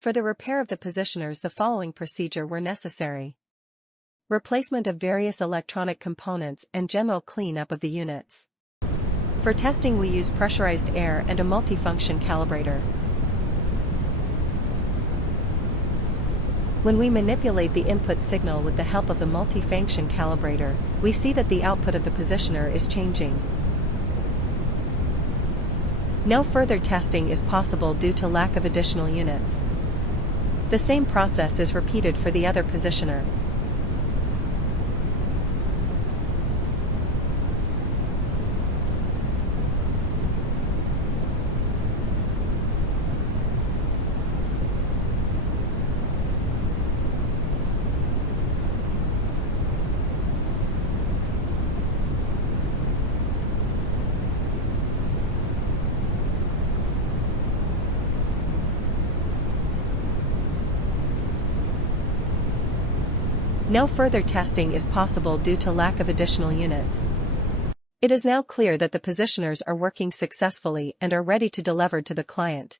For the repair of the positioners, the following procedure were necessary. Replacement of various electronic components and general cleanup of the units. For testing, we use pressurized air and a multifunction calibrator. When we manipulate the input signal with the help of the multifunction calibrator, we see that the output of the positioner is changing. No further testing is possible due to lack of additional units. The same process is repeated for the other positioner. No further testing is possible due to lack of additional units. It is now clear that the positioners are working successfully and are ready to deliver to the client.